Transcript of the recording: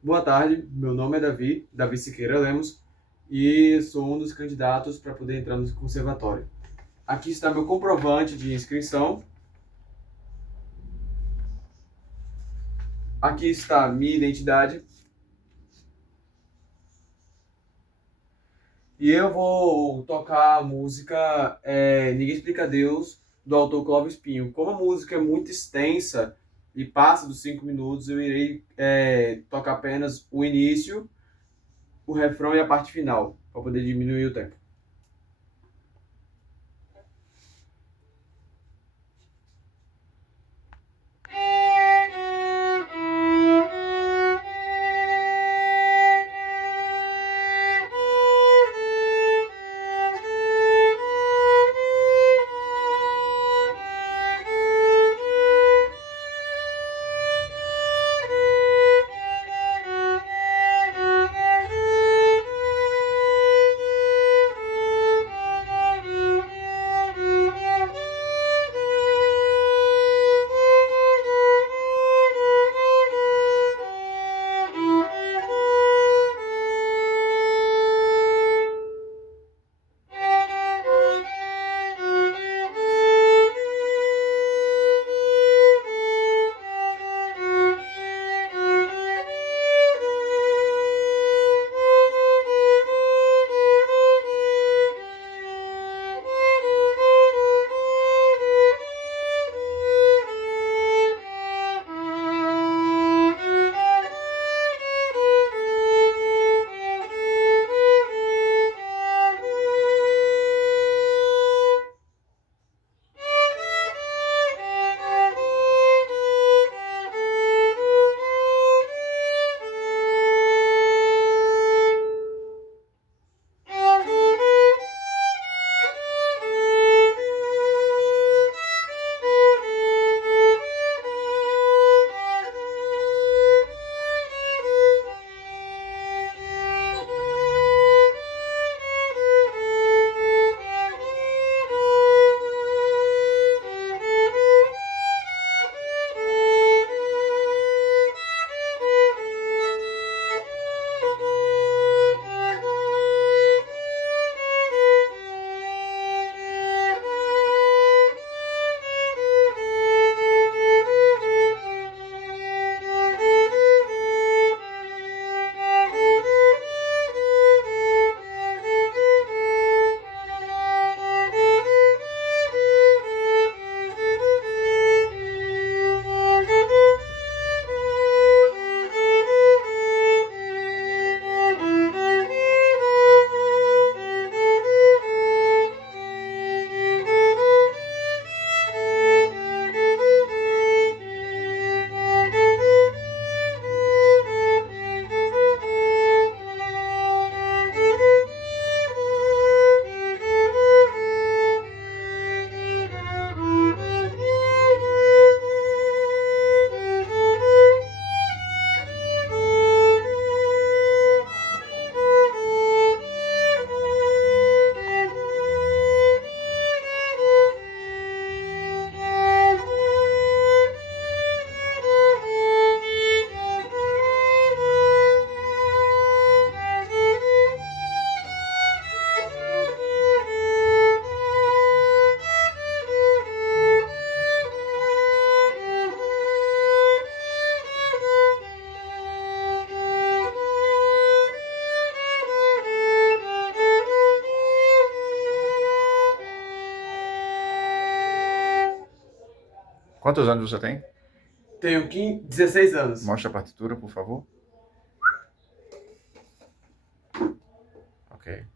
Boa tarde, meu nome é Davi Siqueira Lemos, e sou um dos candidatos para poder entrar no conservatório. Aqui está meu comprovante de inscrição, aqui está minha identidade, e eu vou tocar a música Ninguém Explica Deus, do autor Clóvis Pinho. Como a música é muito extensa e passa dos 5 minutos, eu irei tocar apenas o início, o refrão e a parte final, para poder diminuir o tempo. Quantos anos você tem? Tenho 16 anos. Mostre a partitura, por favor. Ok.